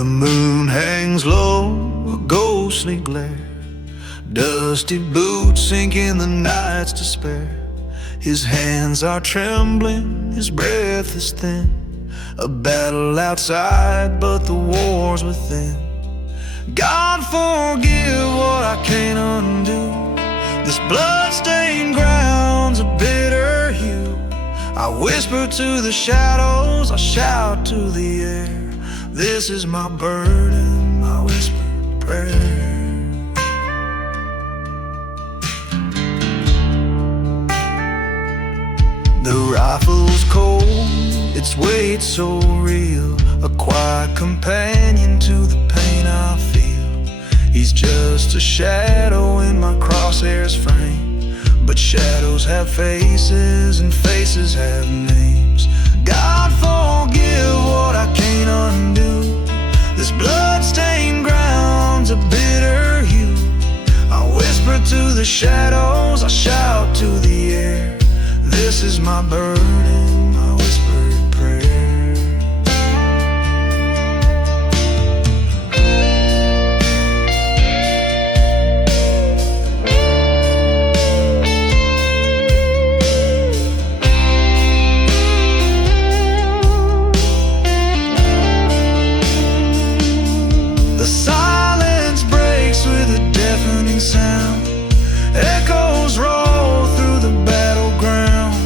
the moon hangs low, a ghostly glare. Dusty boots sink in the night's despair. His hands are trembling, his breath is thin. A battle outside, but the war's within. God forgive what I can't undo. This blood-stained ground's a bitter hue. I whisper to the shadows, I shout to the air. This is my burden, my whispered prayer. The rifle's cold, its weight so real, a quiet companion to the pain I feel. He's just a shadow in my crosshair's frame, but shadows have faces and faces have names. God forgive what I can't undo. This blood-stained ground's a bitter hue. I whisper to the shadows, I shout to the air. This is my burden, my whispered prayer. The silence breaks with a deafening sound. Echoes roll through the battleground.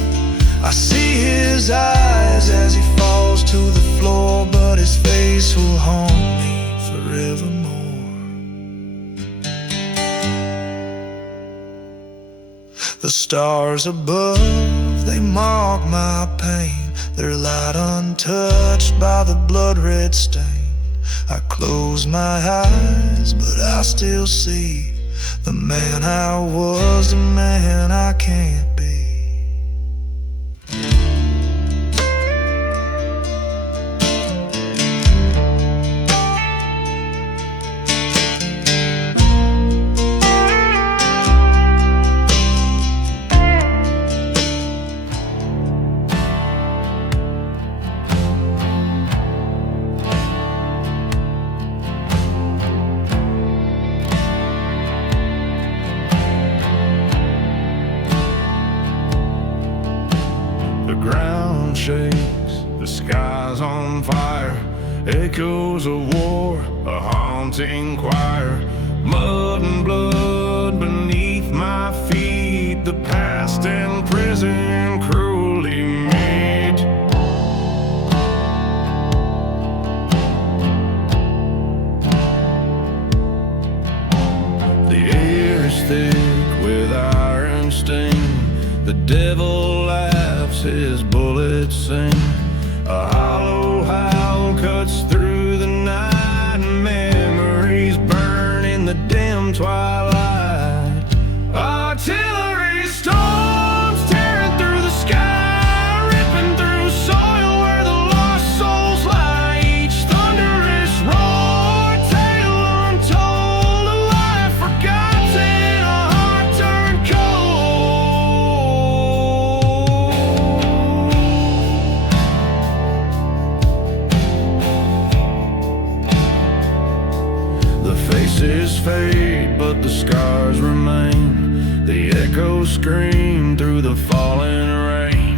I see his eyes as he falls to the floor, but his face will haunt me forevermore. The stars above, they mark my pain, their light untouched by the blood-red stain. I close my eyes, but I still see the man I was, the man I can't be. The ground shakes, the sky's on fire. Echoes of war, a haunting choir. Mud and blood beneath my feet. The past and present cruelly made. The air is thick with iron stain. The devil laughs, his bullets sing. A hollow howl cuts through the night, and memories burn in the dim twilight. Artillery storms tearing through the sky, ripping through soil where the lost souls lie. Each thunderous roar, a tale untold, a life forgotten, a heart turned cold. The faces fade, but the scars remain. The echoes scream through the falling rain.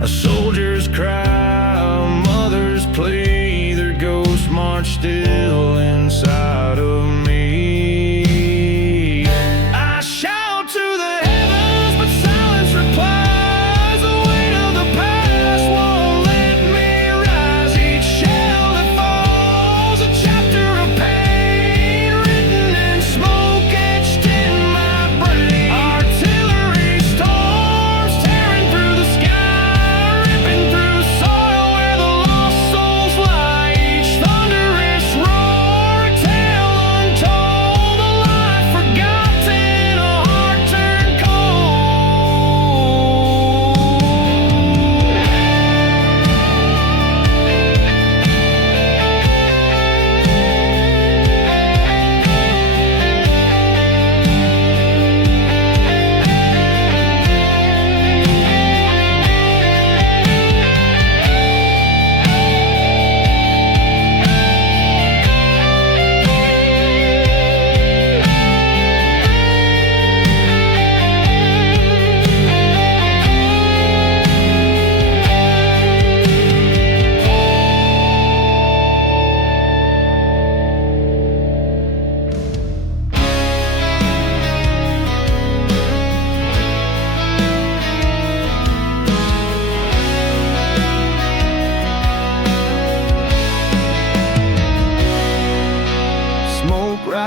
A soldier's cry, a mother's plea, their ghosts march still inside of me. I shout to the heavens, but silence replies. The weight of the past won't let me rise. Each shell that falls, a chapter of pain, written in smoke etched in my brain. Artillery storms tearing through the sky, ripping through soil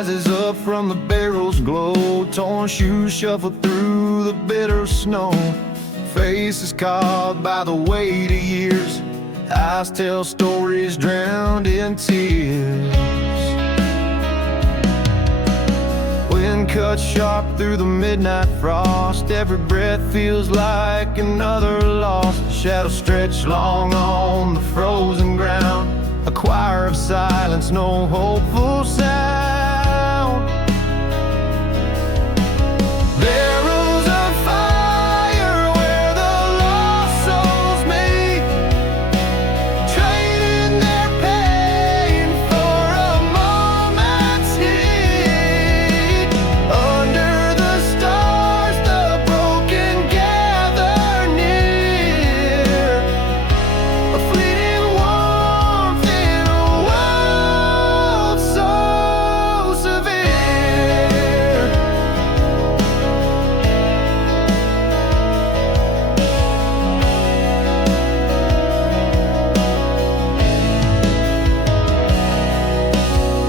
rises up from the barrel's glow. Torn shoes shuffle through the bitter snow. Faces carved by the weight of years. Eyes tell stories drowned in tears. Wind cuts sharp through the midnight frost. Every breath feels like another loss. Shadows stretch long on the frozen ground. A choir of silence, no hopeful sound. Barrels of fire where the lost souls meet, trading their pain for a moment's heat. Under the stars, the broken gather near. A fleeting warmth in a world so severe.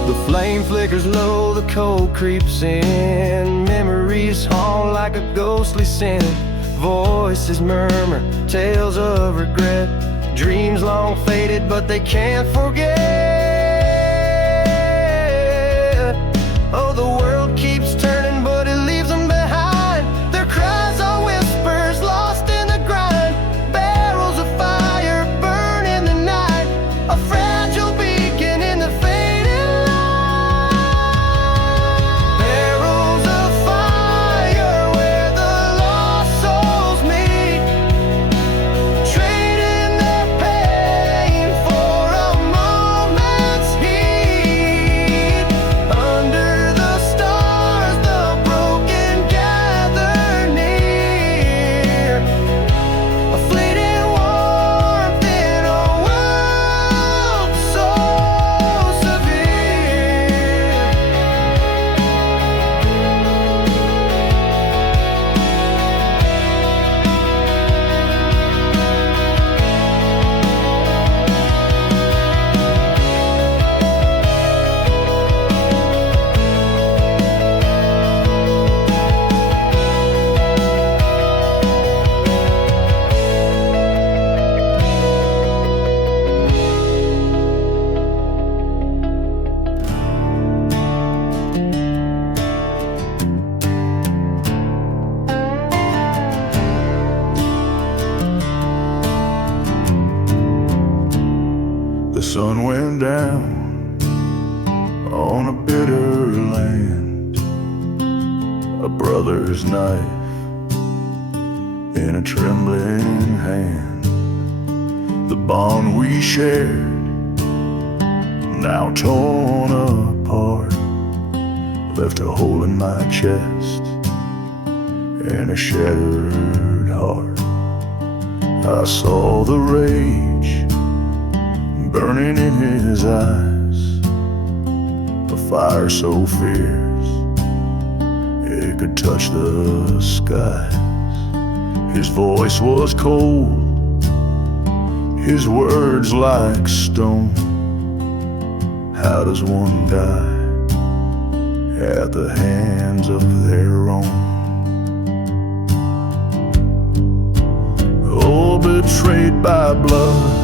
The flame flickers low, the cold creeps in. Memories haunt like a ghostly sin. Voices murmur, tales of regret. Dreams long faded, but they can't forget. Oh, the world keeps turning, but it leaves them behind. Their cries are whispers lost in the grind. Barrels of fire burn in the night. A fragile beacon in the fading light. Barrels of fire where the lost souls meet, trading their pain for a moment's heat. Under the stars, the broken gather near. A fleeting warmth in a world so severe. The sun went down on a bitter land, a brother's knife in a trembling hand. The bond we shared, now torn apart, left a hole in my chest and a shattered heart. I saw the rage burning in his eyes, a fire so fierce it could touch the skies. His voice was cold, his words like stone. How does one die at the hands of their own? Oh, betrayed by blood,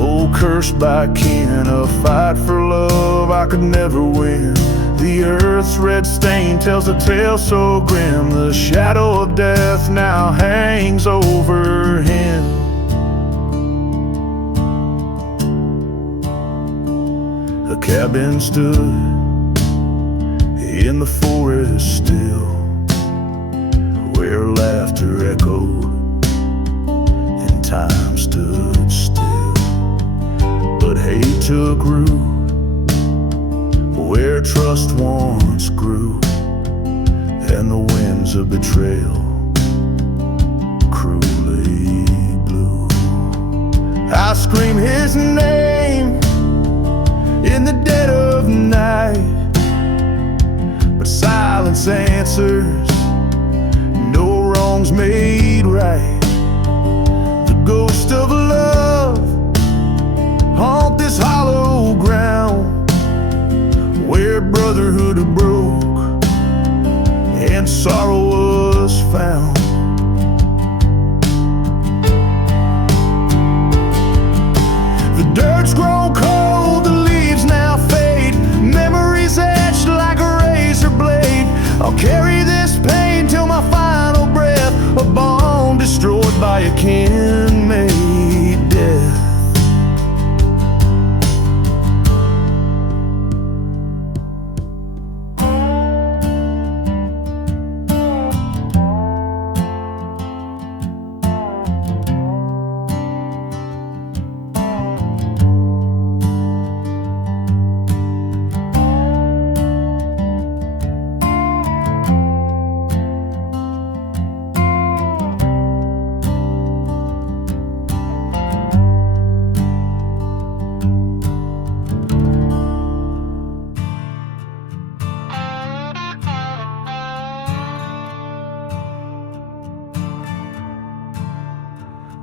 oh, cursed by kin, a fight for love I could never win. The earth's red stain tells a tale so grim. The shadow of death now hangs over him. A cabin stood in the forest still, where laughter echoed and time stood still. But hate took root where trust once grew, and the winds of betrayal cruelly blew. I scream his name in the dead of night, but silence answers, no wrongs made right. The ghost of love haunt this hollow ground, where brotherhood by a kin-made death.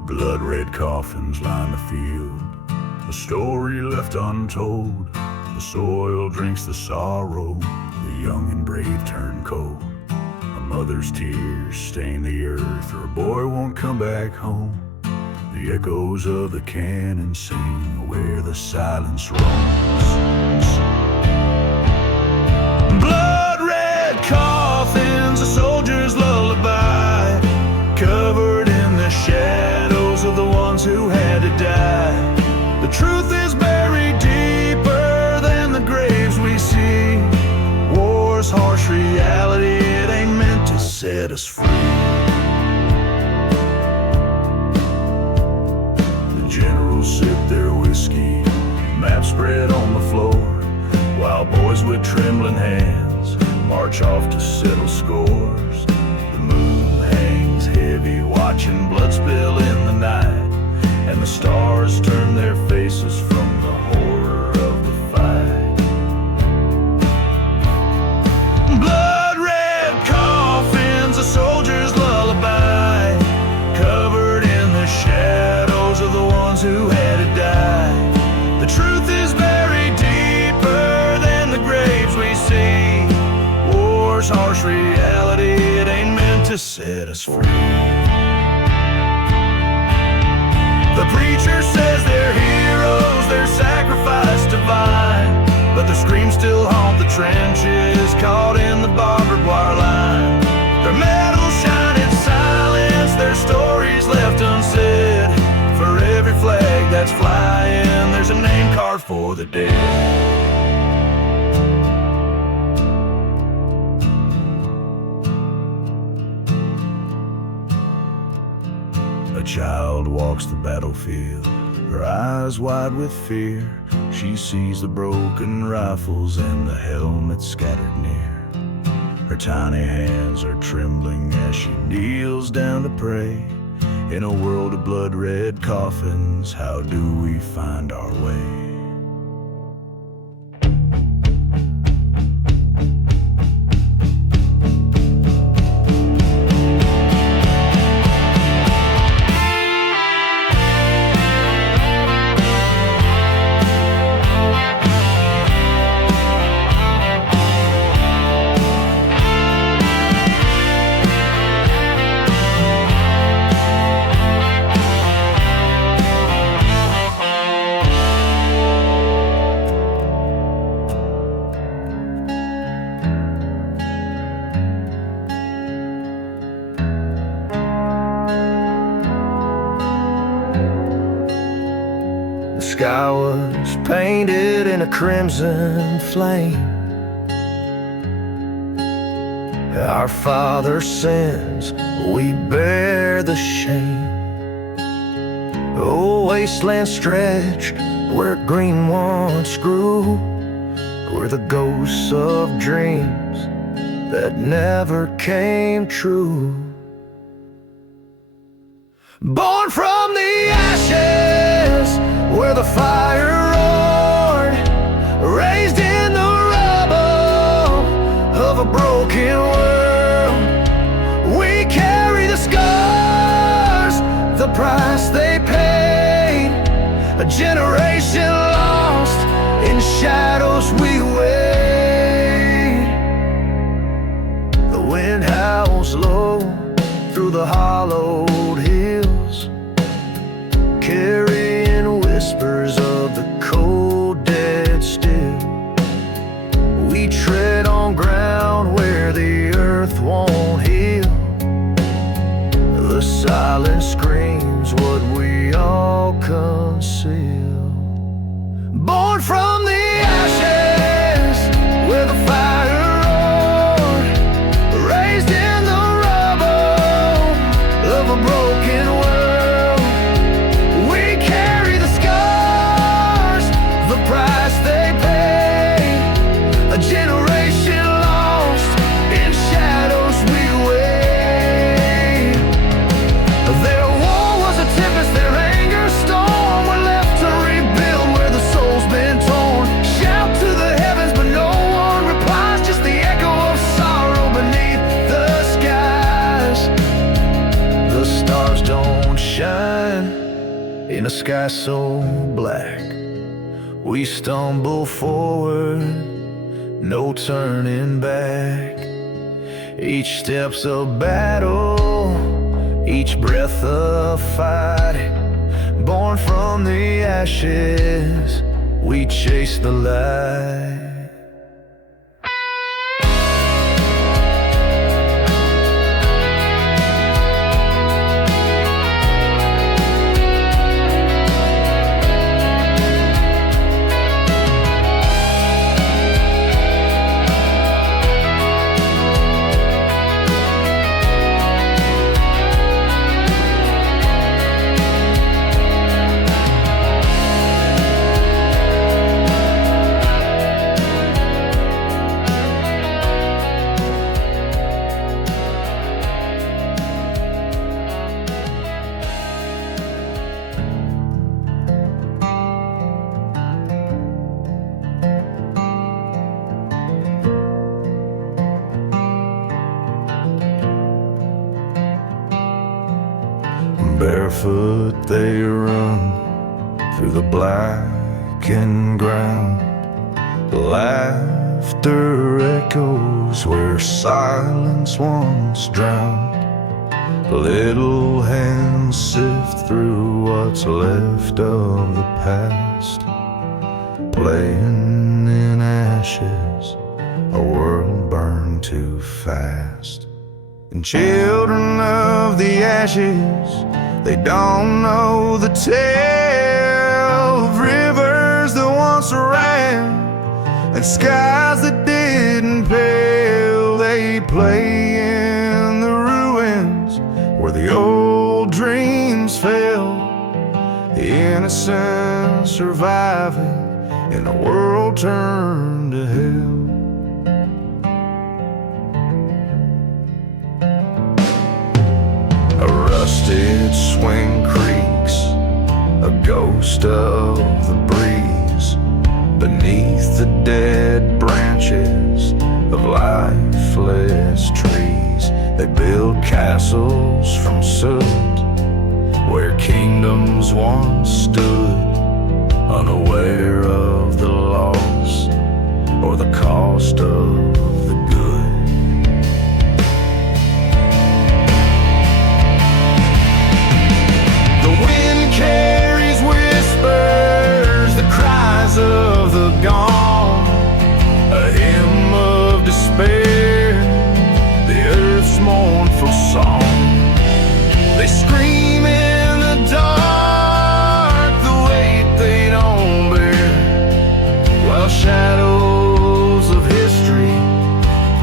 Blood-red coffins line the field, a story left untold. The soil drinks the sorrow, the young and brave turn cold. A mother's tears stain the earth, or a boy won't come back home. The echoes of the cannon sing where the silence roams. Blood-red coffins, a soldier's lullaby, covered in the shadows of the ones who had to die. The truth is buried deeper than the graves we see. War's harsh reality, it ain't meant to set us free. The generals sip their whiskey, maps spread on the floor, while boys with trembling hands march off to settle scores. The moon hangs heavy, watching blood spill in the night, and the stars turn their faces from the horror of the fight. Blood-red coffins, a soldier's lullaby, covered in the shadows of the ones who had to die. The truth is buried deeper than the graves we see. War's harsh reality, it ain't meant to set us free. The preacher says they're heroes, their sacrifice divine, but their screams still haunt the trenches, caught in the barbed wire line. Their medals shine in silence, their stories left unsaid. For every flag that's flying, there's a name carved for the dead. A child walks the battlefield, her eyes wide with fear. She sees the broken rifles and the helmets scattered near. Her tiny hands are trembling as she kneels down to pray. In a world of blood-red coffins, how do we find our way? The sky was painted in a crimson flame. Our Father's sins, we bear the shame. Oh, wasteland stretch where green once grew, were the ghosts of dreams that never came true. Born from the ashes where the fire roared, raised in the rubble of a broken world. We carry the scars, the price they paid, a generation lost in shadows we wait. The wind howls low through the hollowed hills, carrying whispers of the cold dead still. We tread on ground where the earth won't heal. The silence screams In a sky so black, we stumble forward, no turning back. Each step's a battle, each breath a fight. Born from the ashes, we chase the light. Barefoot they run through the blackened ground. Laughter echoes where silence once drowned. Little hands sift through what's left of the past, playing in ashes, a world burned too fast. And children of the ashes, they don't know the tale of rivers that once ran and skies that didn't pale. They play in the ruins where the old dreams fell, innocent surviving in a world turned to hell. A rusted swing creaks, a ghost of the breeze, beneath the dead branches of lifeless trees. They build castles from soot where kingdoms once stood, unaware of the loss or the cost of the good. Carries whispers, the cries of the gone, a hymn of despair, the earth's mournful song. They scream in the dark, the weight they don't bear, while shadows of history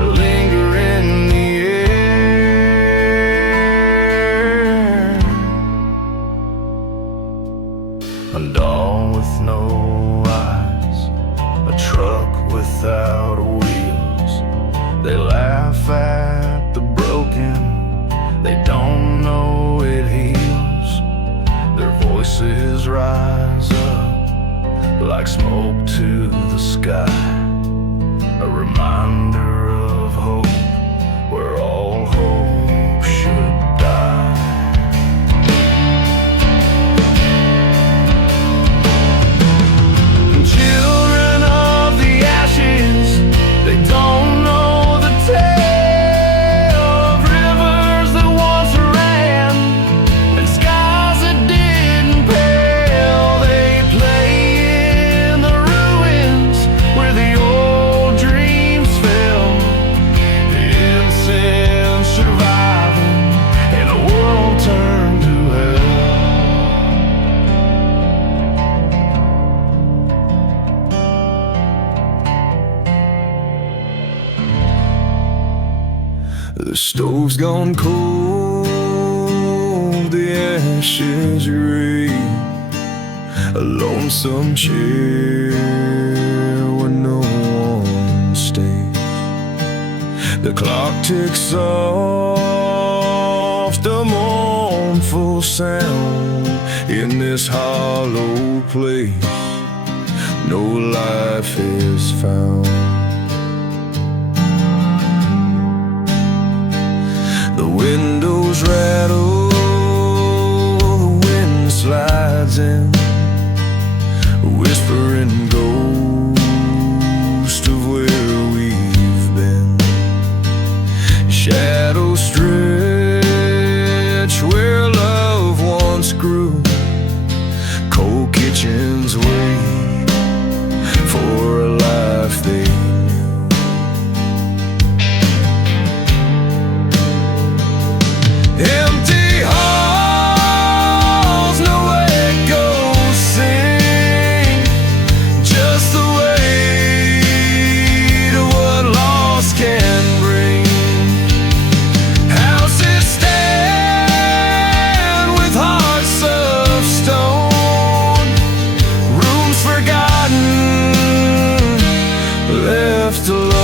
linger in the a doll with no eyes, a truck without wheels. They laugh at the broken, they don't know it heals. Their voices rise up like smoke to the sky, a reminder of hope where all hope should die. Children of the ashes, they don't know the tale of rivers that once ran and skies that didn't pale. They play in the ruins where the old dreams fell, innocent surviving in a world turned to hell. The stove's gone cold, the ashes reek, a lonesome chair where no one stays. The clock ticks off, the mournful sound in this hollow place. No life is found. The windows rattle, the wind slides in, whispering ghost of where we've been. Shadows stretch where love once grew. Cold kitchens wait for a life they knew. Empty halls, no echoes sing, just the weight of what loss can bring. Houses stand with hearts of stone, rooms forgotten, left alone.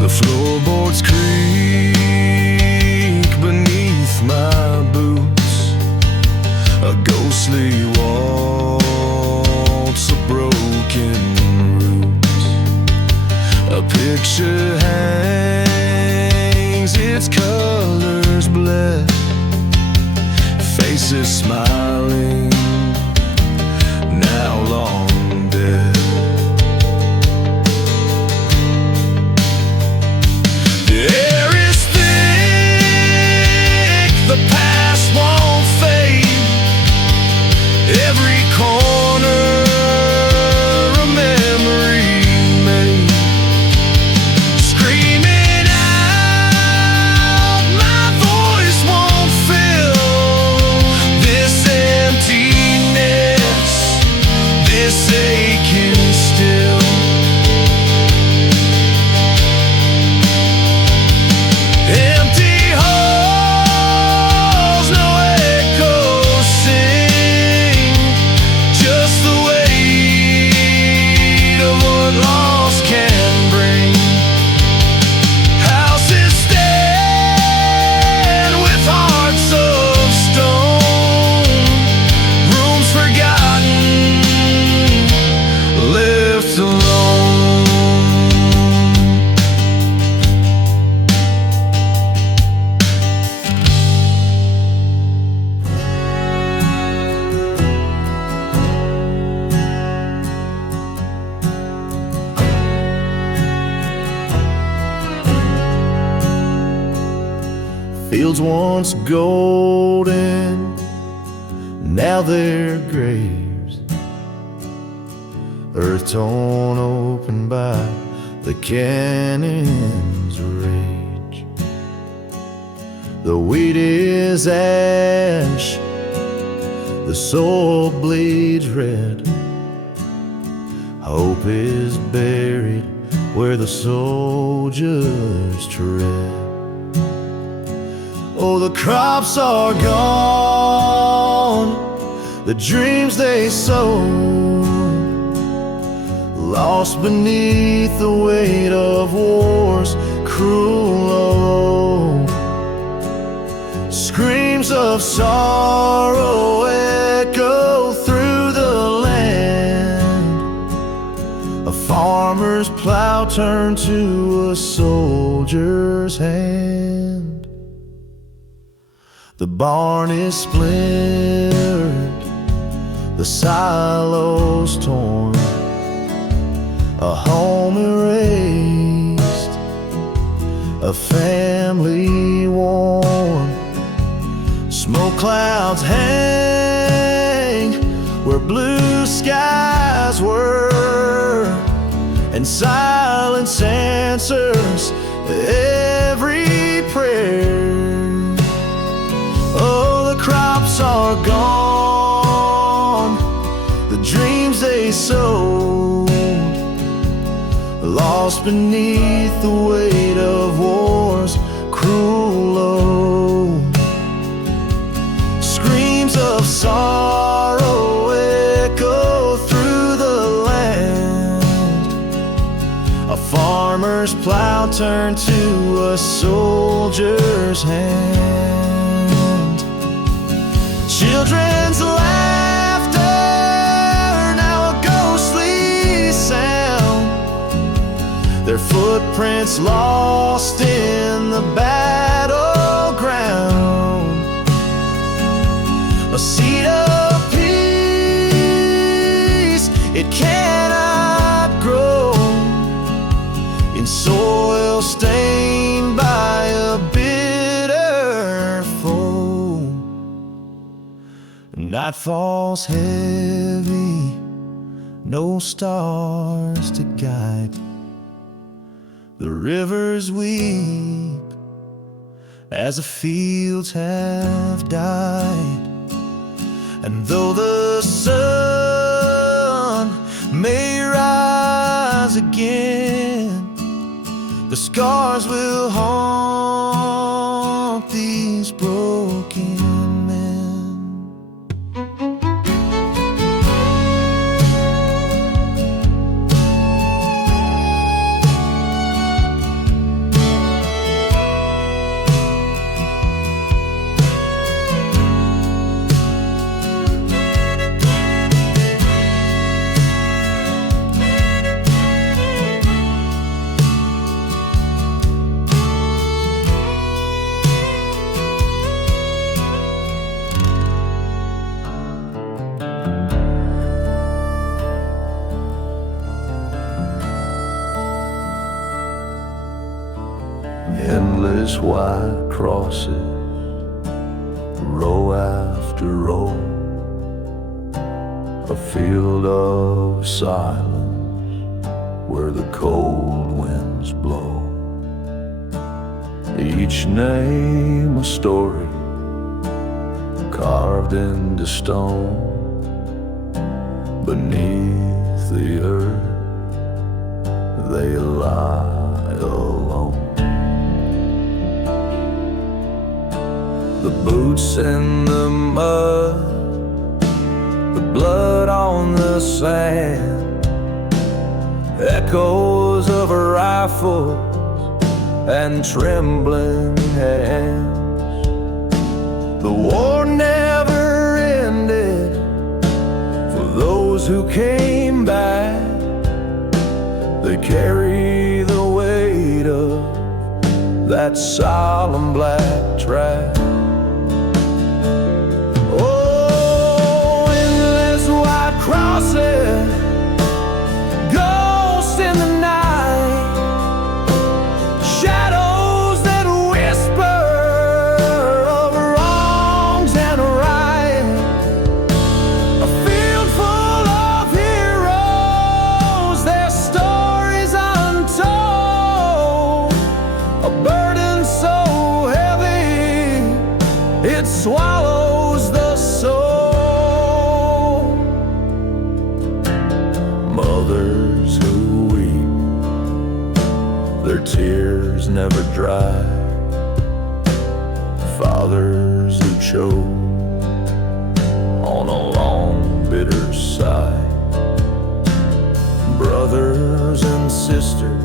The floorboards creak beneath my boots, a ghostly waltz of broken roots. A picture hangs, its colors bled, faces smiling, now long dead. The air is thick, the past won't fade. Every corner a memory made. Screaming out, my voice won't fill this emptiness, this aching still. Empty halls, no echoes sing, just the weight of what loss can bring. Houses stand with hearts of stone, rooms forgotten, left alone. Fields once golden, now they're graves. Earth torn open by the cannon's rage. The wheat is ash, the soil bleeds red. Hope is buried where the soldiers tread. Oh, the crops are gone, the dreams they sowed, lost beneath the weight of war's cruel load. Screams of sorrow echo through the land. A farmer's plow turned to a soldier's hand. The barn is splintered, the silos torn, a home erased, a family worn. Smoke clouds hang where blue skies were, and silence answers every prayer. Oh, the crops are gone, the dreams they sowed, lost beneath the weight of war's cruel load. Screams of sorrow echo through the land. A farmer's plow turned to a soldier's hand. Children's laughter, now a ghostly sound. Their footprints lost in the battleground. it cannot grow in soil stained by a bitter foe. Night falls heavy, no stars to guide. The rivers weep as the fields have died. And though the sun may rise again, the scars will haunt these broken men. Endless white crosses, row after row, a field of silence where the cold winds blow. Each name a story carved into stone. Beneath the earth they lie alone. The boots in the mud, the blood on the sand, echoes of rifles and trembling hands. The war never ended for those who came back. They carry the weight of that solemn black track. Crosses, ghosts in the night, shadows that whisper of wrongs and right. A field full of heroes, their stories untold. A burden so heavy it swallows the soul. Mothers who weep, their tears never dry. Fathers who choke on a long bitter sigh. Brothers and sisters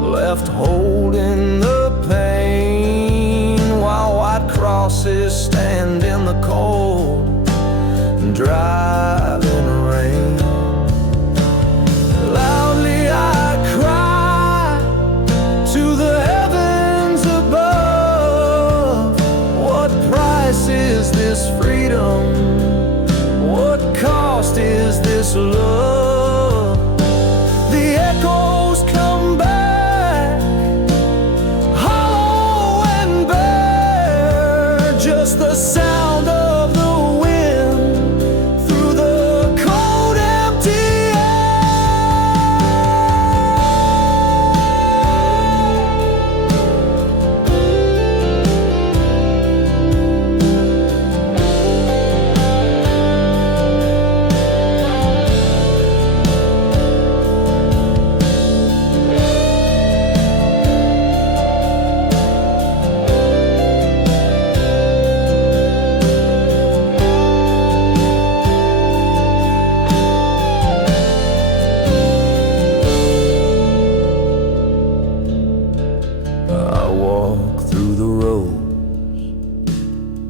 left holding the pain, while white crosses stand in the cold and driving rain. Loudly I cry to the heavens above. What price is this freedom? What cost is this love? The echoes come back, hollow and bare, just the sound of the wind through the cold empty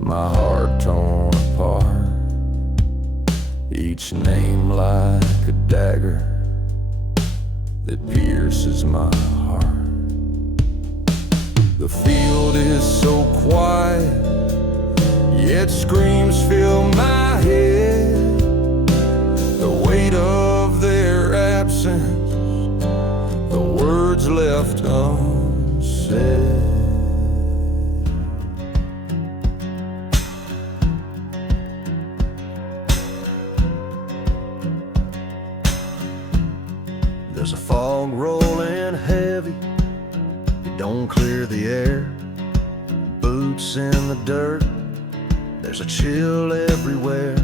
my heart torn apart, each name like a dagger that pierces my heart. The field is so quiet, yet screams fill my head. The weight of left unsaid. There's a fog rolling heavy, it don't clear the air. Boots in the dirt, there's a chill everywhere.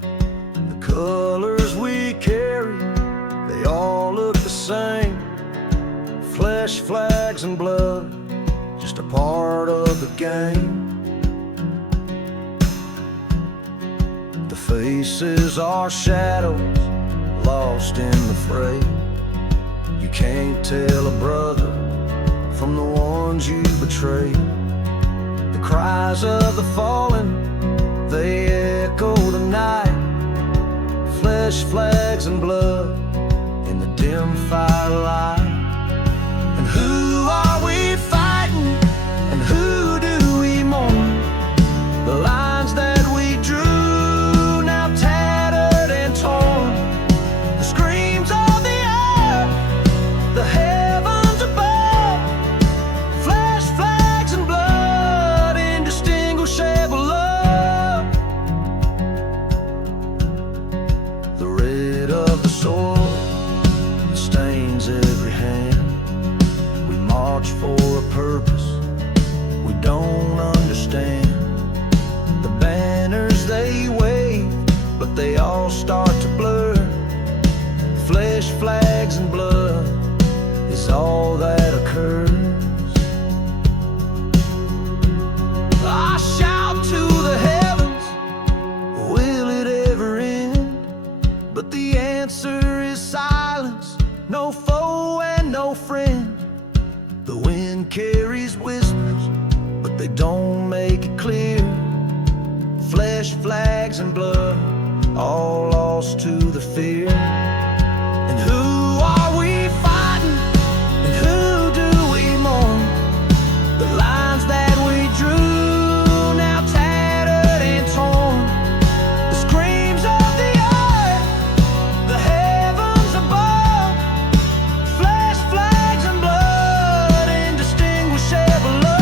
The colors we carry, they all look the same. Flesh, flags, and blood, just a part of the game. The faces are shadows, lost in the fray. You can't tell a brother from the ones you betray. The cries of the fallen, they echo tonight. Flesh, flags, and blood in the dim firelight. And who are we fighting, and who do we mourn? The lines that we drew, now tattered and torn. The screams of the earth, the heavens above. Flesh, flags, and blood, indistinguishable love. The red of the soil stains every hand. We march for a purpose we don't understand. The banners they wave, but they all start to blur. Flesh, flags, and blood is all that occurs. I shout to the heavens, will it ever end? But the answer is silence, no foe and no friend. The wind carries whispers, but they don't make it clear. Flesh, flags, and blood, all lost to the fear. And who are we fighting, and who do we mourn? The lines that we drew, now tattered and torn. The screams of the earth, the heavens above. Flesh, flags, and blood, indistinguishable love.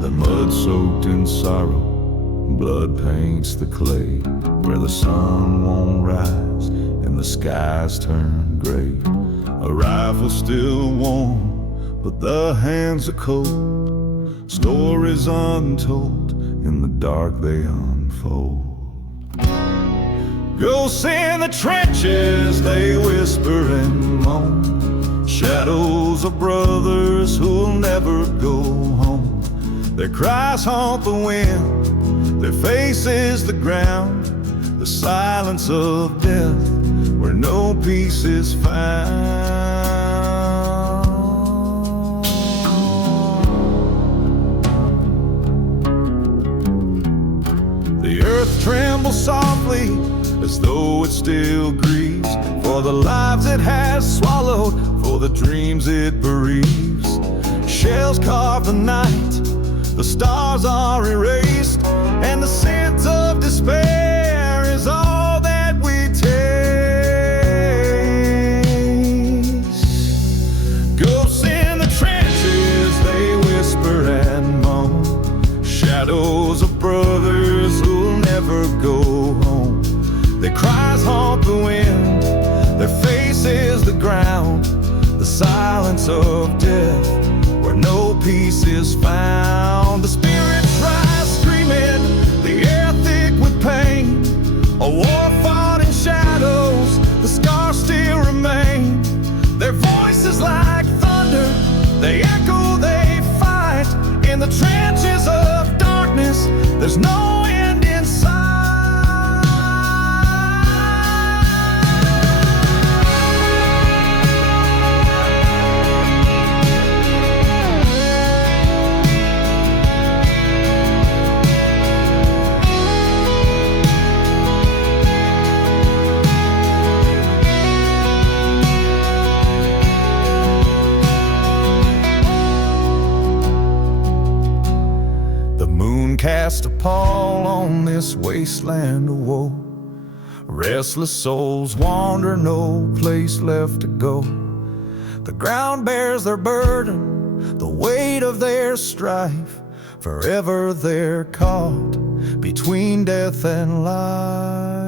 The mud soaked in sorrow, blood paints the clay. Where the sun won't rise and the skies turn gray. A rifle still warm, but the hands are cold. Stories untold, in the dark they unfold. Ghosts in the trenches, they whisper and moan. Shadows of brothers who'll never go home. Their cries haunt the wind, their faces the ground. The silence of death, where no peace is found. The earth trembles softly, as though it still grieves for the lives it has swallowed, for the dreams it bereaves. Shells carve the night, the stars are erased, and the scent of despair is all that we taste. Ghosts in the trenches, they whisper and moan. Shadows of brothers who'll never go home. Their cries haunt the wind, their faces the ground. The silence of death, where no peace is found. The spirit cries screaming, the air thick with pain. A war fought in shadows, the scars still remain. Their voices like thunder, they echo, they fight. In the trenches of darkness, there's no end in sight. pall on this wasteland of woe. Restless souls wander, no place left to go. The ground bears their burden, the weight of their strife. Forever they're caught between death and life.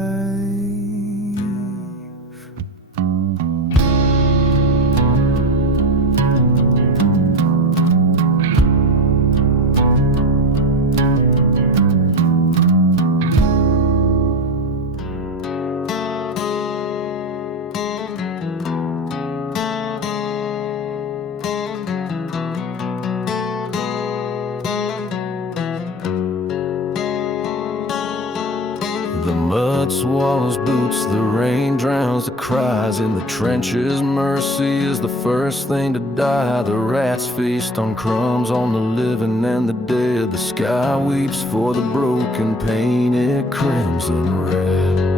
The mud swallows boots, the rain drowns the cries in the trenches. Mercy is the first thing to die. The rats feast on crumbs on the living and the dead. The sky weeps for the broken, painted crimson red.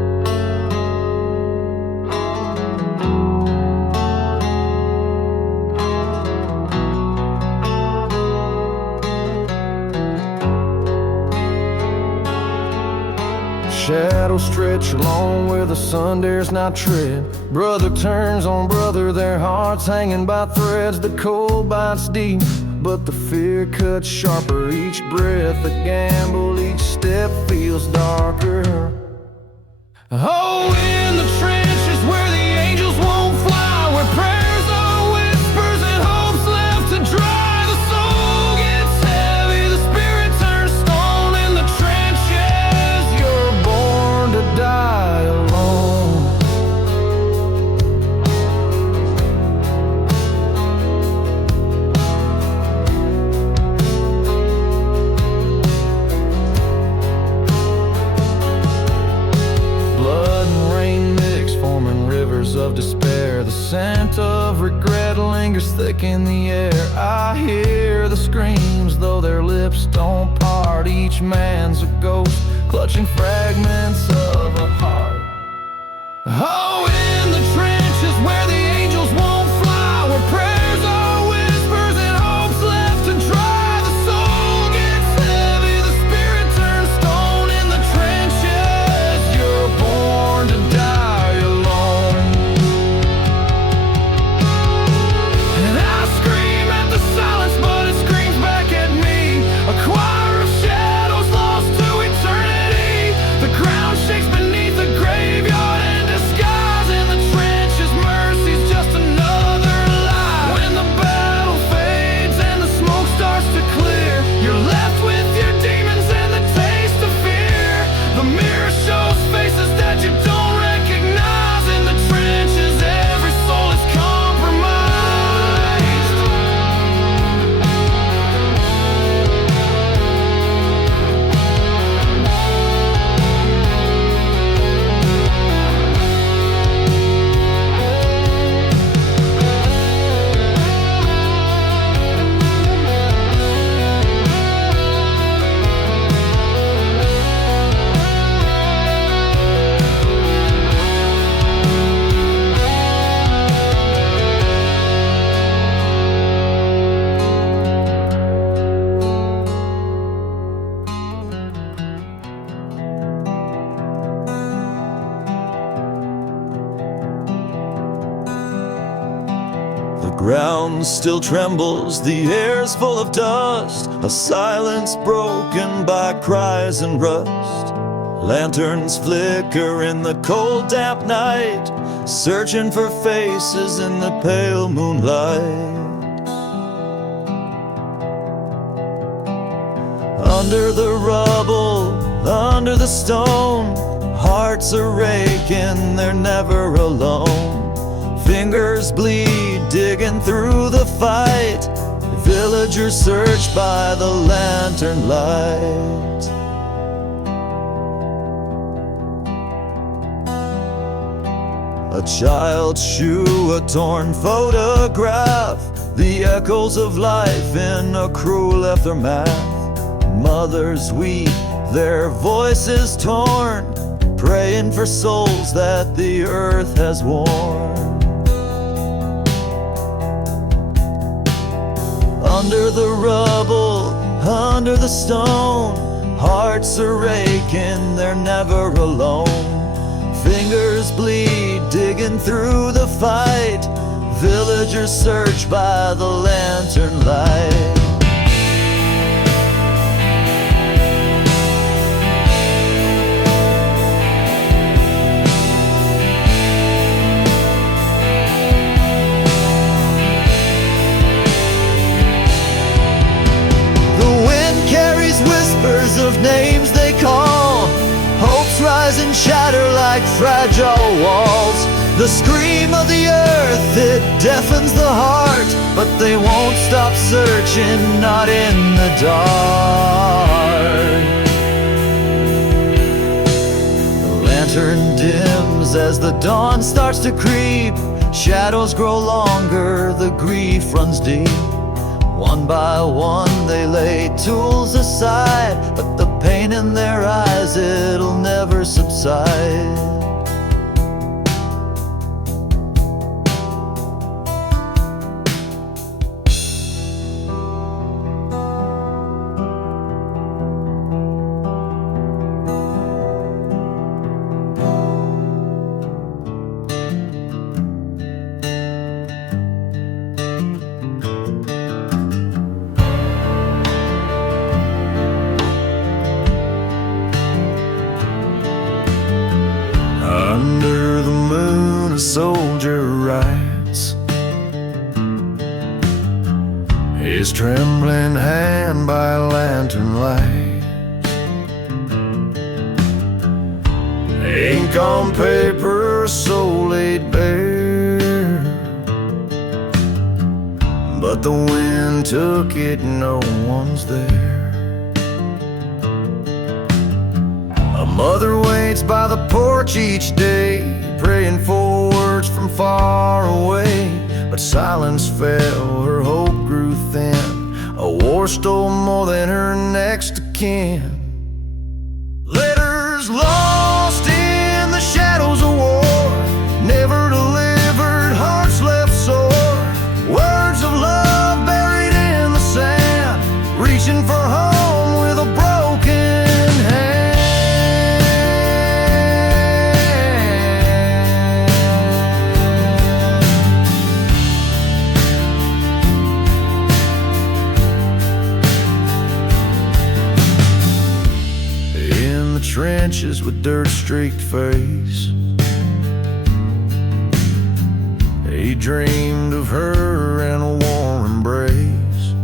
Shadows stretch along where the sun dares not tread. Brother turns on brother, their hearts hanging by threads. The cold bites deep, but the fear cuts sharper. Each breath a gamble, each step feels darker. Oh, in the trenches where the angels won't fly, where prayers are whispers and hope's left to dry. The soul gets heavy, the spirit turns stone. In the trenches you're born to die alone. Blood and rain mix, forming rivers of despair. The scent of regret lingers thick in the air. I hear the screams, though their lips don't part. Each man's a ghost, clutching fragments of a heart. Oh, in the trenches where the angels won't fly, where prayers are whispers and hope's left to dry. The soul gets heavy, the spirit turns stone. In the trenches you're born to die alone. And I scream at the silence, but it screams back at me. A choir of shadows lost to eternity. The ground shakes beneath the graveyard in disguise. In the trenches, mercy's just another lie. When the battle fades and the smoke starts to clear, you're left with your demons and the taste of fear. The mirror shows faces that you don't recognize. In the trenches, every soul is compromised. The ground still trembles, the air's full of dust, a silence broken by cries and rust. Lanterns flicker in the cold, damp night, searching for faces in the pale moonlight. Under the rubble, under the stone, hearts are aching, they're never alone. Fingers bleed, digging through the fight. Villagers search by the lantern light. A child's shoe, a torn photograph, the echoes of life in a cruel aftermath. Mothers weep, their voices torn, praying for souls that the earth has worn. Under the rubble, under the stone, hearts are aching, they're never alone. Fingers bleed, digging through the fight. Villagers search by the lantern light. Whispers of names they call. Hopes rise and shatter like fragile walls. The scream of the earth, it deafens the heart, but they won't stop searching, not in the dark. The lantern dims as the dawn starts to creep. Shadows grow longer, the grief runs deep. One by one they lay tools aside, but the pain in their eyes, it'll never subside. Under the moon a soldier rides, his trembling hand by lantern light. Ink on paper, soul laid bare, but the wind took it, no one's there. A mother waits by the porch each day, praying for words from far away. But silence fell, her hope grew thin. A war stole more than her next of kin. Letters lost in the shadows of war, never delivered, hearts left sore. Words of love buried in the sand, reaching for home with a broken hand. Trenches with dirt-streaked face, he dreamed of her in a warm embrace.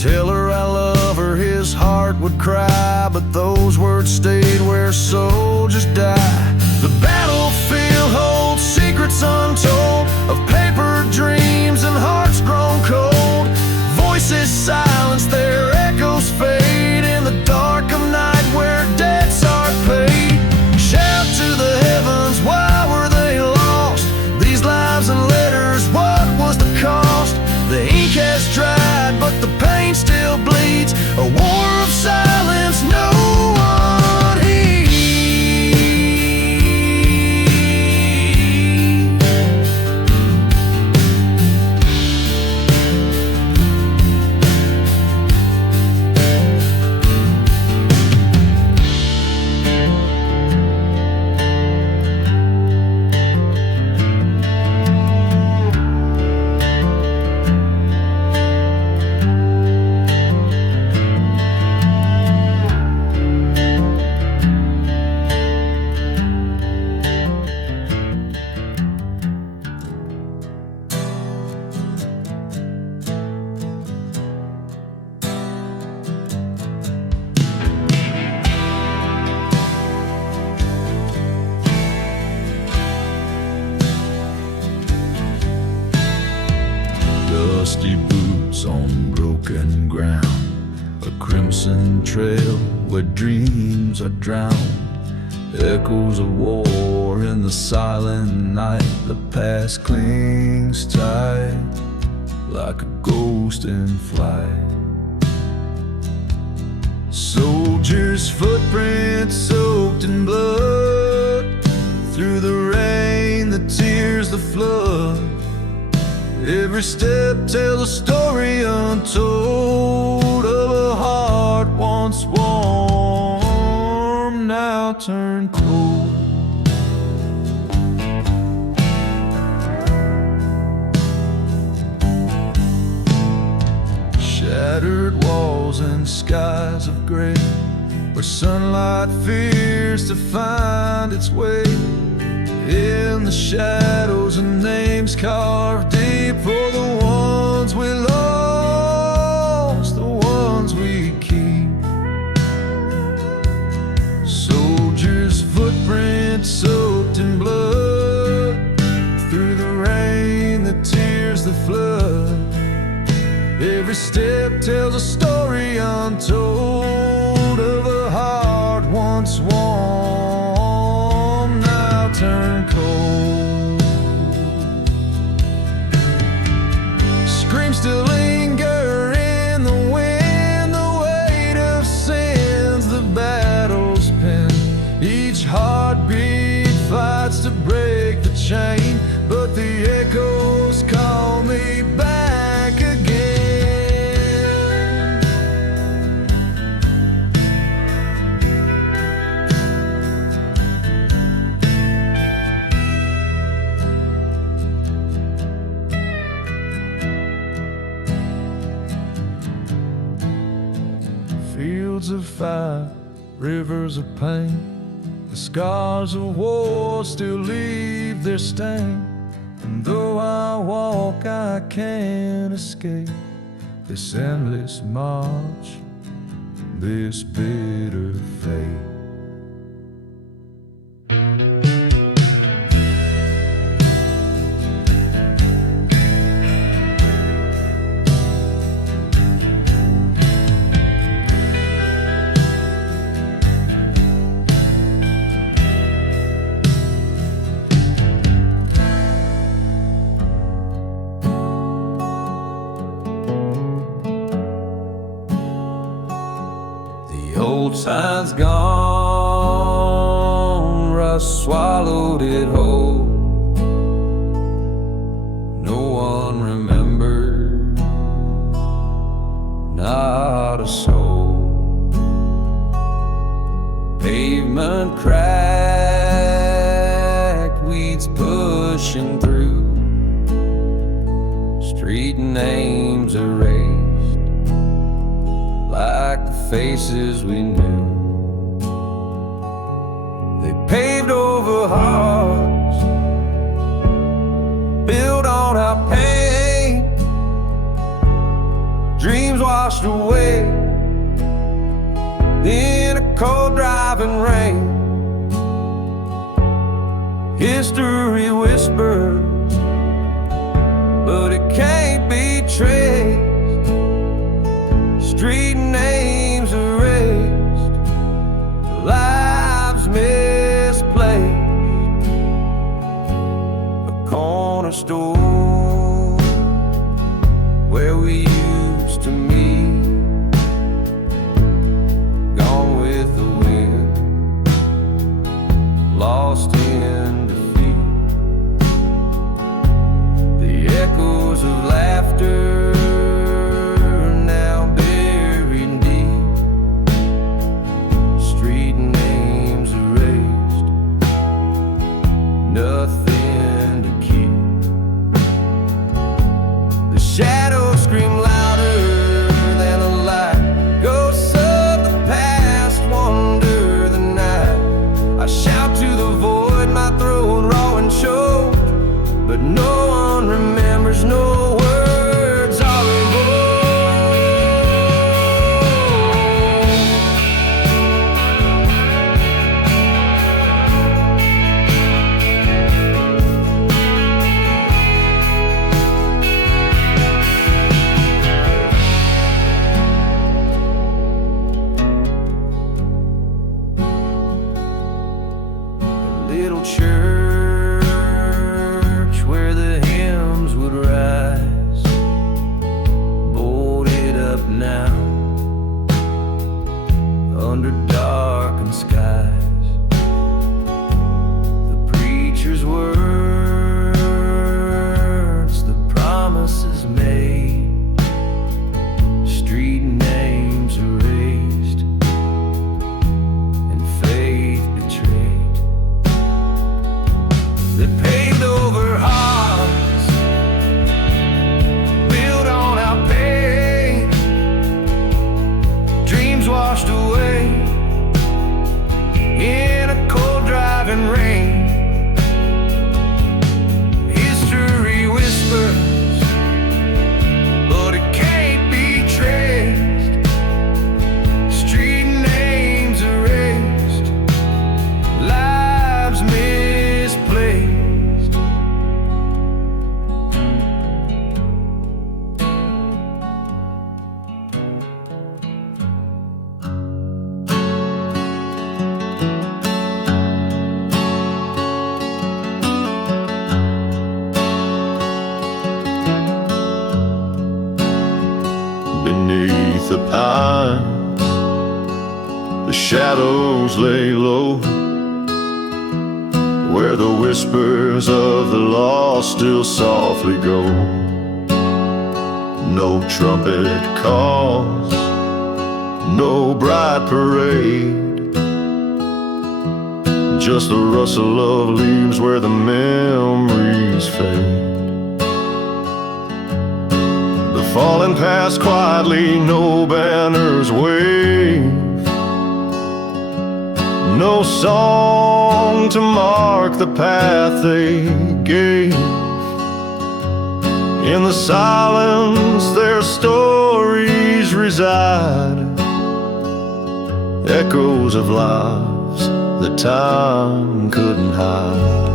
Tell her I love her, his heart would cry, but those words stayed where soldiers die. The battlefield holds secrets untold, of paper dreams and hearts grown cold. Voices silence, their echoes fade in the dark of night where debts are paid. Shout to the heavens, why were they lost? These lives and letters, what was the cost? The ink has dried, but the pain still bleeds. A war of silence, no one heeds. Dusty boots on broken ground, a crimson trail where dreams are drowned. Echoes of war in the silent night, the past clings tight like a ghost in flight. Soldiers' footprints soaked in blood, through the rain, the tears, the flood. Every step tells a story untold of a heart once warm now turn cold. Shattered walls and skies of gray, where sunlight fears to find its way. In the shadows and names carved deep for the ones we lost, the ones we keep. Soldiers' footprints soaked in blood, through the rain, the tears, the flood. Every step tells a story untold of a heart once warm, now turned cold. Screams still linger in the wind, the weight of sins, the battle's pen. Each heartbeat fights to break the chain, but the echoes call me back again. Fields of fire, rivers of pain, the scars of war still leave their stain. And though I walk, I can't escape this endless march, this bitter fate. Old sign's gone, rust swallowed it whole. No one remembered, not a soul. Pavement cracked, weeds pushing through, street names erased like the faces we knew. They paved over hearts, built on our pain, dreams washed away in a cold driving rain. History whispers, but it can't be traced. Street names erased, lives misplaced. A corner store where we used to meet, gone with the wind, lost in defeat. The echoes of laughter little church where the hymns would rise, boarded up now under darkened skies. The preacher's words, the promises made, street names erased, shadows lay low, where the whispers of the lost still softly go. No trumpet calls, no bright parade, just the rustle of leaves where the memories fade. The fallen past quietly, no banners wave, no song to mark the path they gave. In the silence their stories reside, echoes of lives that time couldn't hide.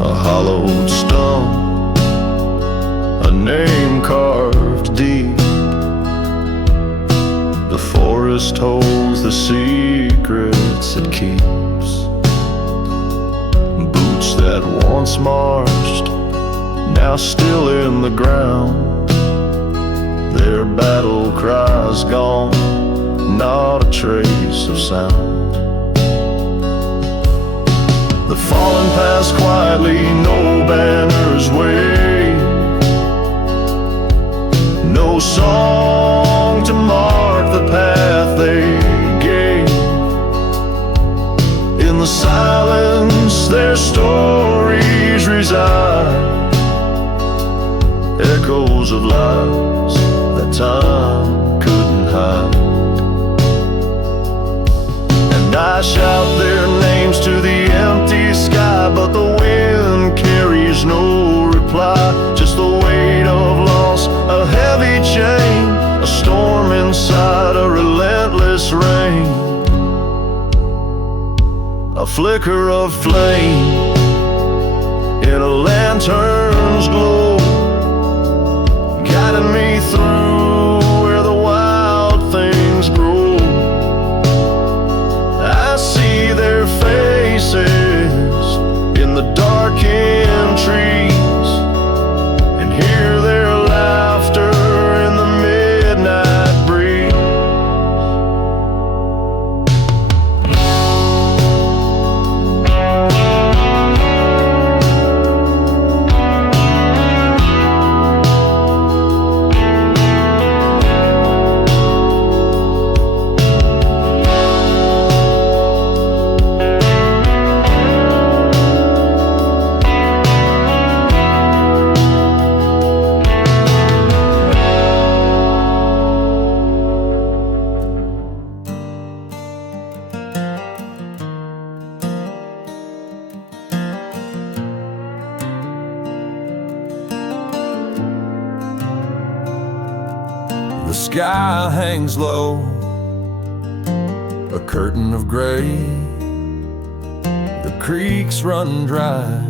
A hollowed stone, a name carved deep. The forest holds the secrets it keeps. Boots that once marched, now still in the ground. Their battle cries gone, not a trace of sound. The fallen past quietly, no banners wave, no song to mark the path they gave. In the silence their stories reside, echoes of lives that time couldn't hide. And I shout their names to the empty sky, but the wind carries no reply. Just the weight of loss, a heavy chain, a storm inside, a relentless rain. A flicker of flame in a lantern's glow, guiding me through where the wild things grow. I see their faces in the darkened trees, and hear their laughter in the midnight breeze. The sky hangs low, a curtain of gray. The creeks run dry,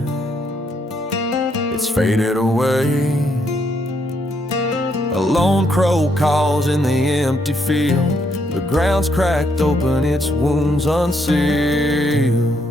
it's faded away. A lone crow calls in the empty field, the ground's cracked open, its wounds unsealed.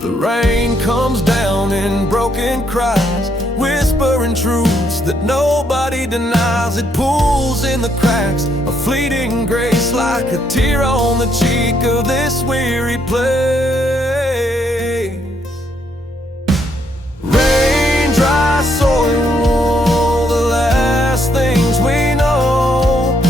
The rain comes down in broken cries, whispering truths that nobody denies. It pulls in the cracks, a fleeting grace, like a tear on the cheek of this weary place. Rain, dry soil, the last things we know,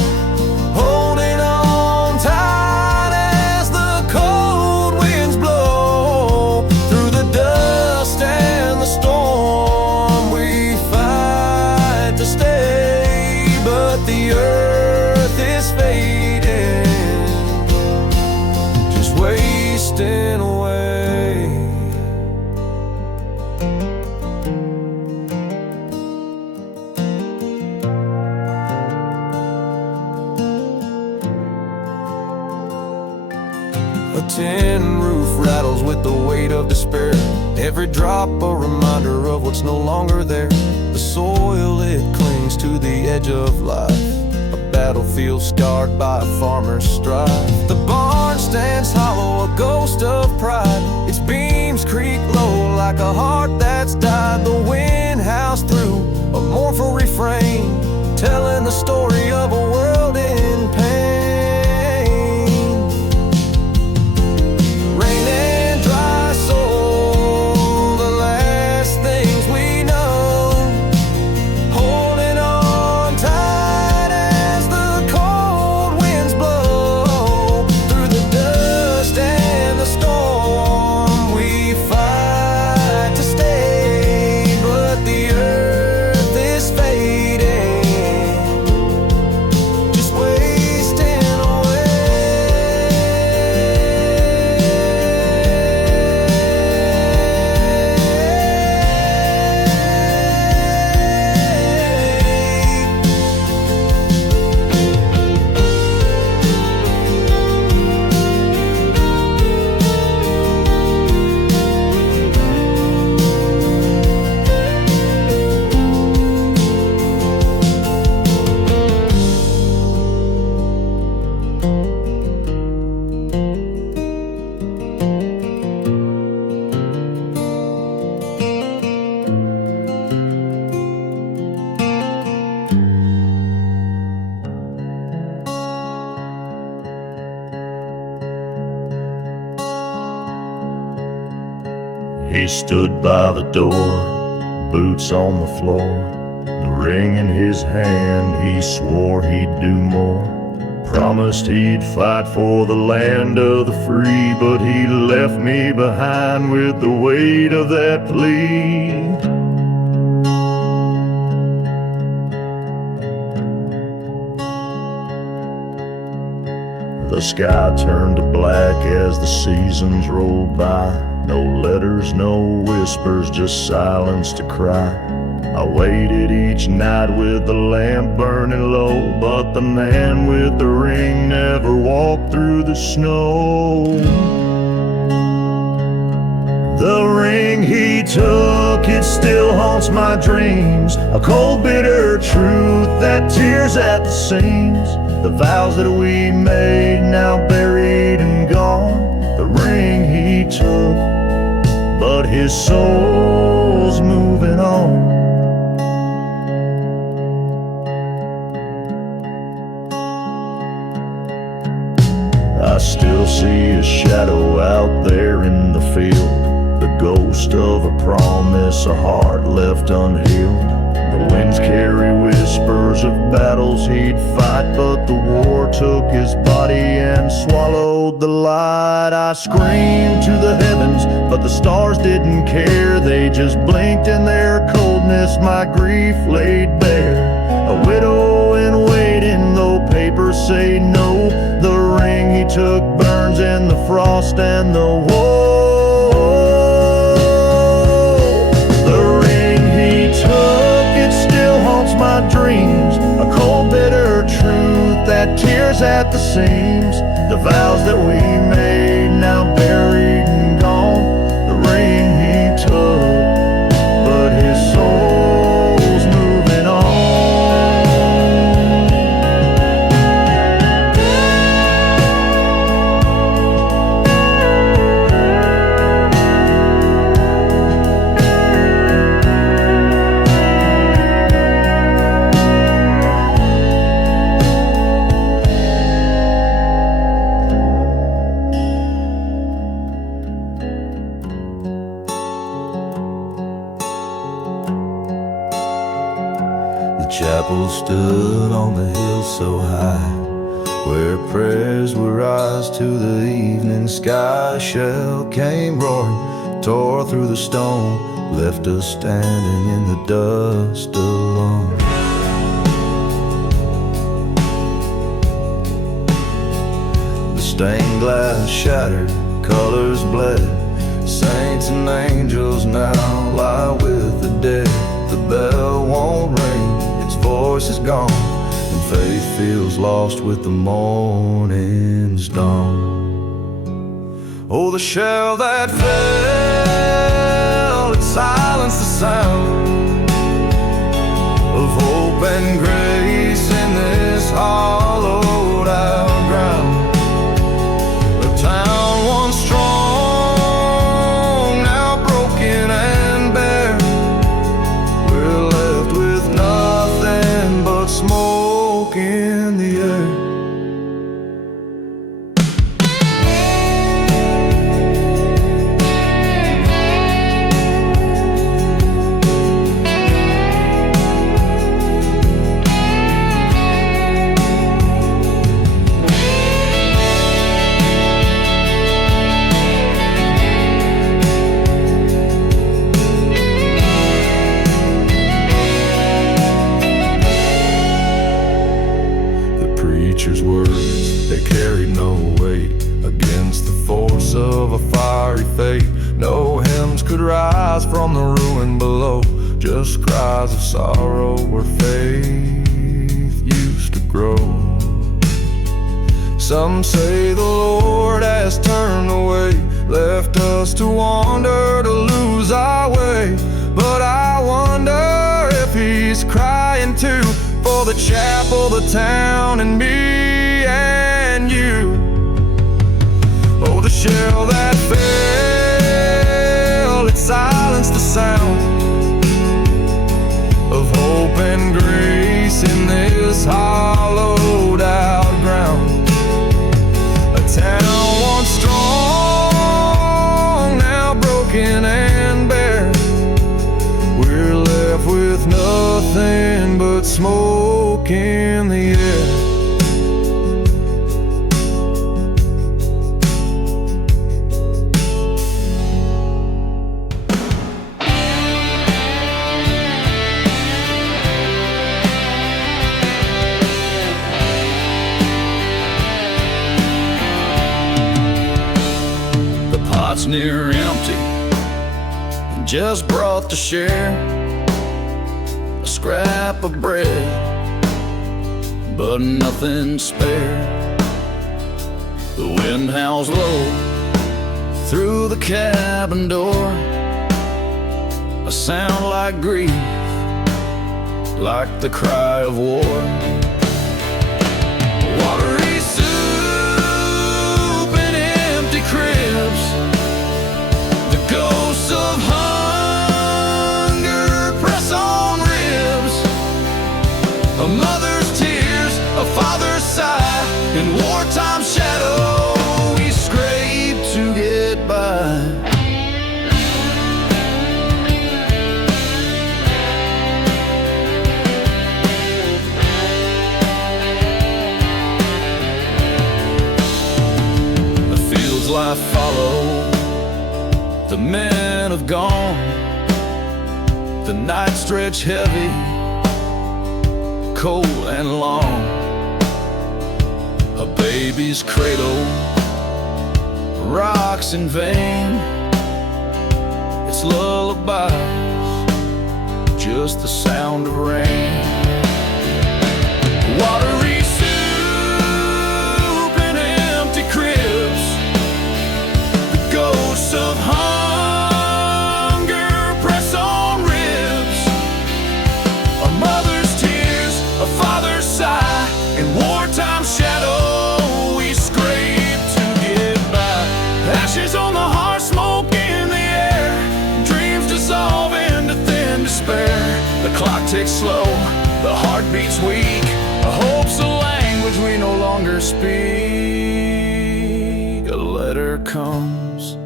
holding on tight as the cold winds blow. Through the dust and the storm we fight to stay, but the earth is fading, just wasting away. A tin roof rattles with the weight of despair, every drop a reminder of what's no longer there. The soil, it clings to the edge of life, a battlefield scarred by a farmer's strife. The barn stands hollow, a ghost of pride, it's been screams creak low like a heart that's died. The wind howls through a mournful refrain, telling the story of a world in pain. Rain and dry soul, the last things we know, holding on tight as the cold winds blow. Through the dust and the storm we fight to stay, but the earth is fading, just wasting He stood by the door, boots on the floor, the ring in his hand. He swore he'd do more, promised he'd fight for the land of the free, but he left me behind with the weight of that plea. The sky turned to black as the seasons rolled by. No letters, no whispers, just silence to cry. I waited each night with the lamp burning low, but the man with the ring never walked through the snow. The ring he took, it still haunts my dreams, a cold bitter truth that tears at the seams. The vows that we made, now buried and gone. The ring he took, but his soul's moving on. I still see a shadow out there in the field, the ghost of a promise, a heart left unhealed. The winds carry whispers of battles he'd fight, but the war took his body and swallowed the light. I screamed to the heavens, but the stars didn't care. They just blinked in their coldness, my grief laid bare. A widow in waiting, though papers say no. The ring he took burns in the frost and the war. My dreams, a cold bitter truth that tears at the seams. The vows that we made, now buried and gone. The ring he took, but his soul's moving on. The chapel stood on the hill so high, where prayers would rise to the evening sky. A shell came roaring, tore through the stone, left us standing in the dust alone. The stained glass shattered, colors bled. Saints and angels now lie with the dead. The bell won't ring, its voice is gone, and faith feels lost with the morning's dawn. Oh, the shell that fell, it silenced the sound of hope and grace in this hollowed out ground. A town once strong, could rise from the ruin below, just cries of sorrow where faith used to grow. Some say the Lord has turned away, left us to wander, to lose our way. But I wonder if He's crying too, for the chapel, the town, and me and you. Oh, the shell that fell, it silenced the sound of hope and grace in this hollowed out ground. A town once strong, now broken and bare. We're left with nothing but smoke in the air. Pot's near empty and just brought to share a scrap of bread, but nothing spare. The wind howls low through the cabin door, a sound like grief, like the cry of war. Watery soup and empty cribs, the ghosts of hunger press on ribs. A mother's tears, a father's sigh, in wartime shadow we scrape to get by. The fields lie follow, the men have gone, the night stretch heavy, cold and long. A baby's cradle rocks in vain, its lullabies just the sound of rain. Watery soup and empty cribs, the ghosts of hunger press on ribs. A mother's tears, a father's sigh, in wartime shadow we scrape to get by. Ashes on the hearth, smoke in the air, dreams dissolve into thin despair. The clock ticks slow, the heart beats weak, a hope's a language we no longer speak. A letter comes,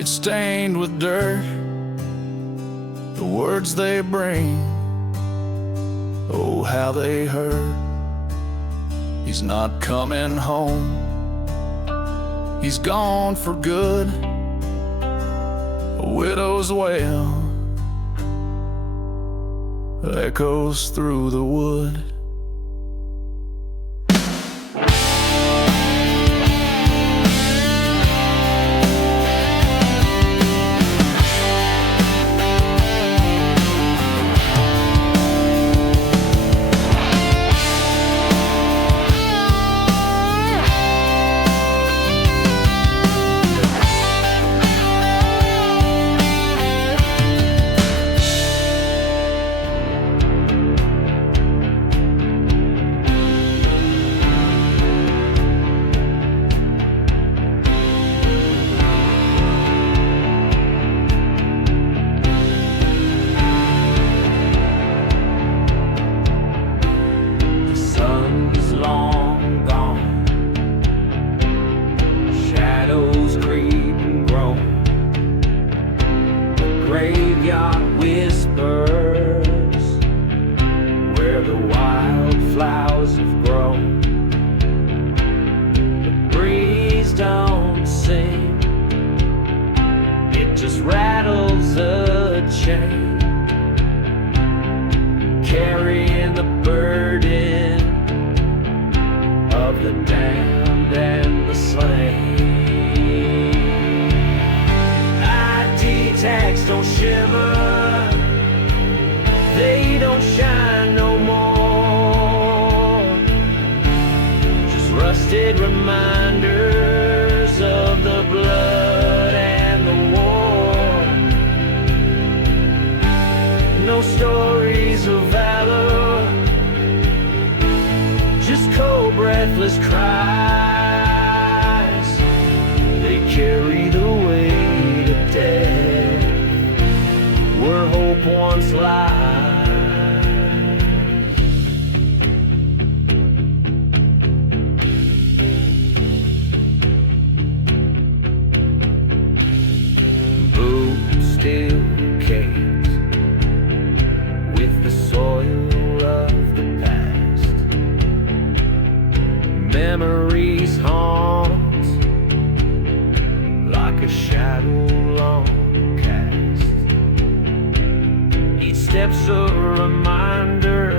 it's stained with dirt, the words they bring, oh how they hurt. He's not coming home, he's gone for good. A widow's wail echoes through the wood. Graveyard whispers where the wildflowers have grown. The breeze don't sing, it just rattles a chain, carrying the burden of the damned and the slain. Ideas breathless cries, they carry the weight of death where hope once lies. Boots still caked with the soil of the past. Memories haunt like a shadow long cast. Each step's a reminder,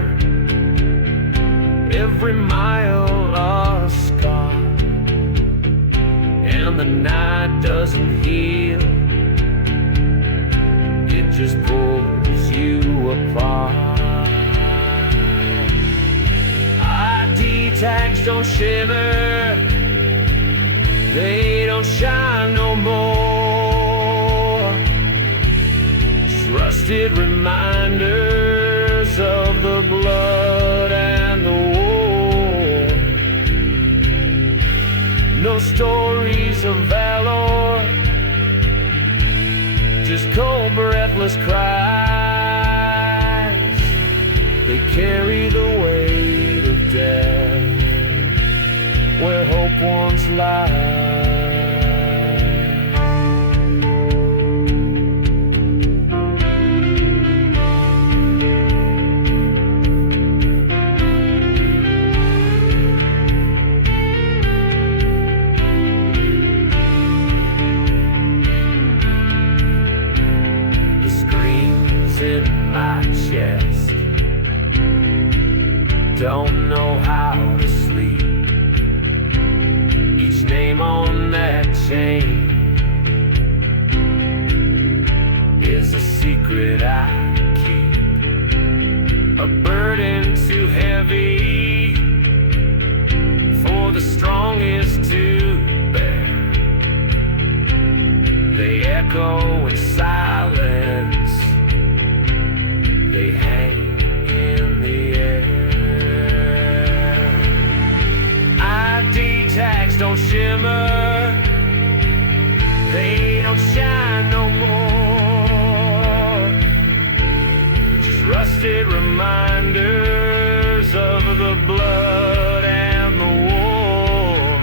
every mile a scar, and the night doesn't heal, it just pulls you apart. ID tags don't shimmer, they don't shine no more. Just rusted reminders of the blood and the war. No stories of valor, just cold, breathless cries. They carry the weight of death where hope once lies. In my chest, don't know how to sleep. Each name on that chain is a secret I keep, a burden too heavy for the strongest to bear. They echo in silence, they hang in the air. ID tags don't shimmer, they don't shine no more. Just rusted reminders of the blood and the war.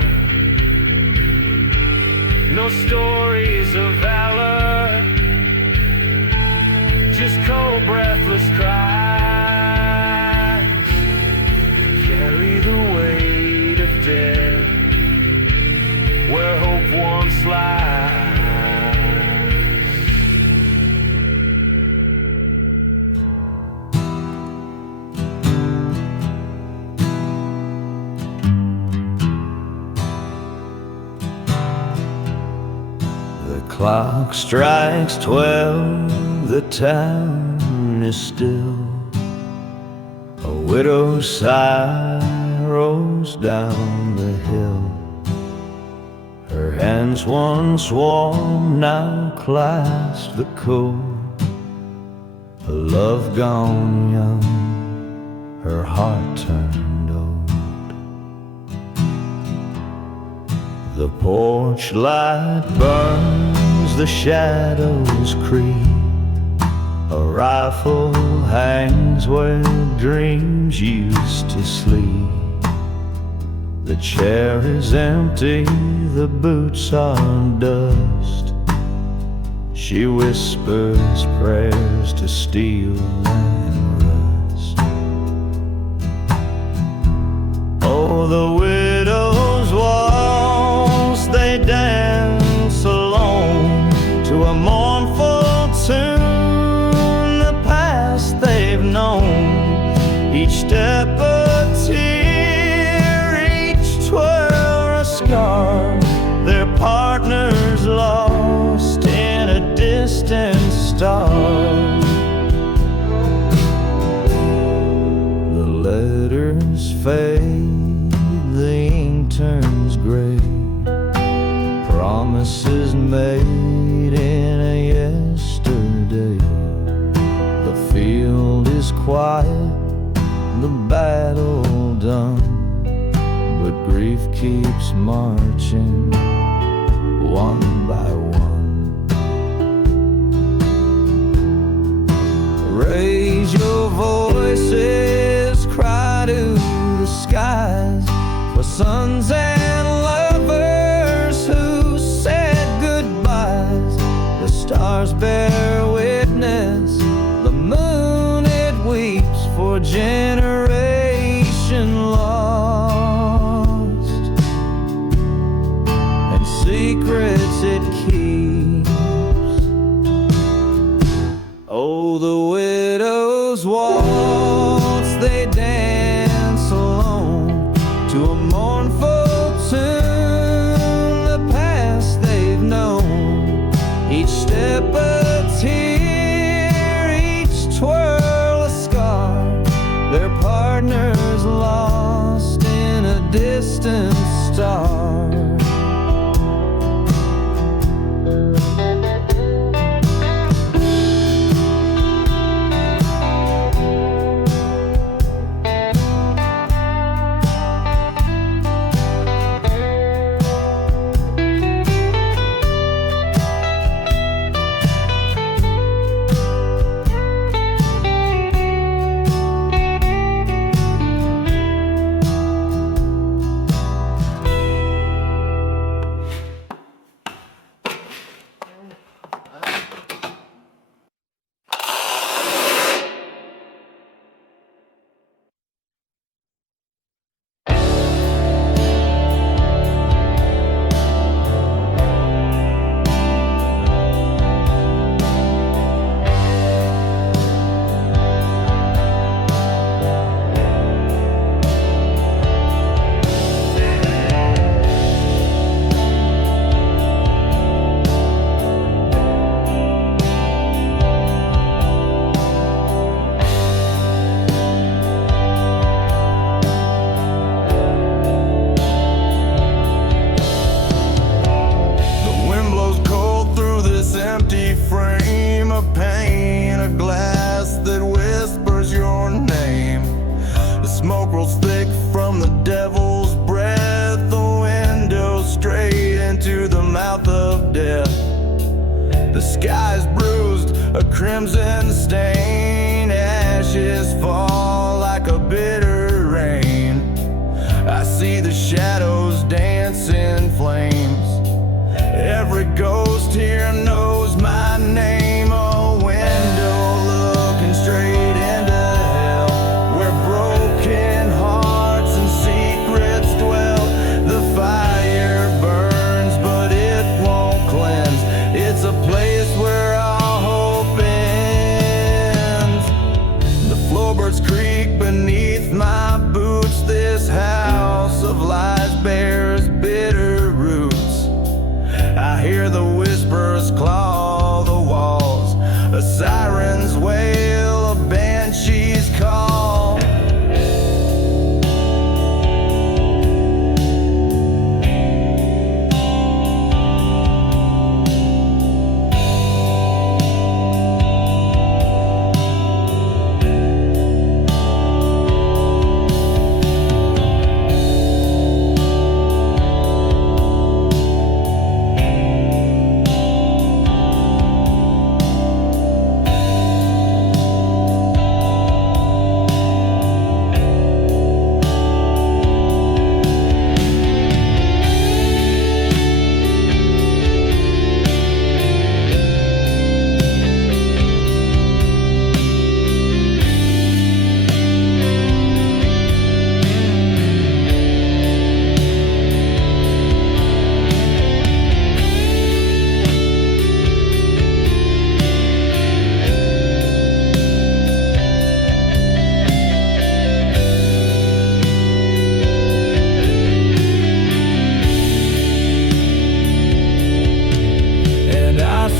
No stories of valor, just cold, breathless cries. They carry the weight of death where hope once lies. The clock strikes 12, the town is still. A widow's sigh rolls down the hill. Her hands once warm now clasp the cold. A love gone young, her heart turned old. The porch light burns, the shadows creep. A rifle hangs where dreams used to sleep. The chair is empty, the boots are dust. She whispers prayers to steel and rust. Oh, the widow's waltz, they dance alone to a mournful tune, the past they've known. Each step a tear, each twirl a scar. Their partners lost in a distant star. The letters fade, the ink turns gray. Promises made in a yesterday. The field is quiet, the battle done, but grief keeps marching, one by one. Raise your voices, cry to the skies, for sons and lovers who said goodbyes. The stars bear witness, the moon it weeps for generation lost, and secrets it keeps. Oh, the widows waltz, they dance alone to a mournful tune, the past they've known. Each step a tear, each twirl a scar, their partners lost in a distant star. Smoke rolls thick from the devil's breath, the window straight into the mouth of death. The sky's bruised, a crimson stain, ashes fall like a bitter rain. I see the shadows dance in flames. Every ghost here knows my name. A window looking straight into hell, where broken hearts and secrets dwell. The fire burns, but it won't cleanse. It's a place where all hope ends. The floorboards creak beneath my boots. This house of lies bears bitter roots. I hear the whispers claw the walls, a siren's wail, a banshee's call.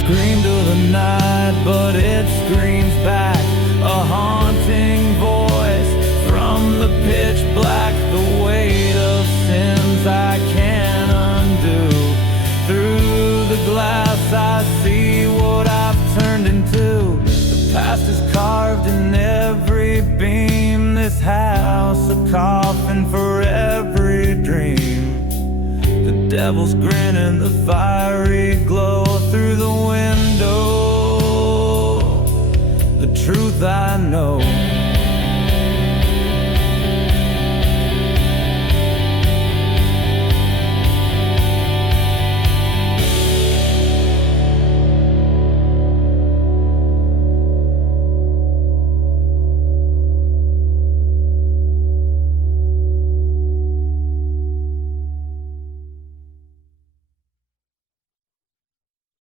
Scream to the night, but it screams back, a haunting voice from the pitch black. The weight of sins I can't undo. Through the glass I see what I've turned into. The past is carved in every beam. This house a coffin for every dream. devil's grin and the fiery glow through the window. The truth I know